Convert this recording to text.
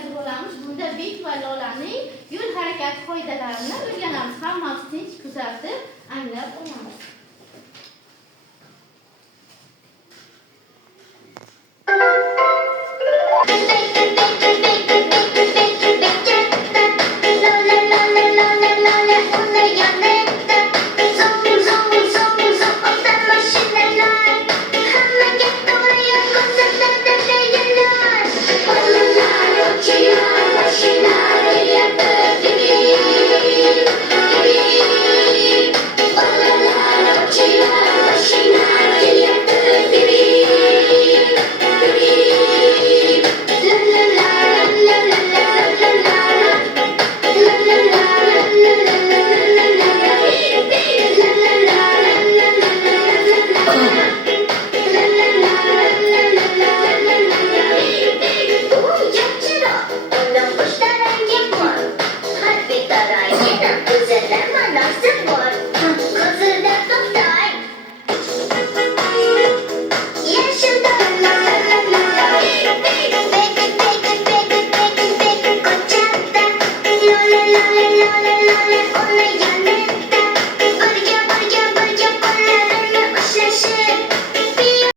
o'tkazib olamiz. Bunda bek va lolaning yo'l harakati qoidalarini o'rganamiz. Hammamiz tinch kuzatib, anglab olamiz. Only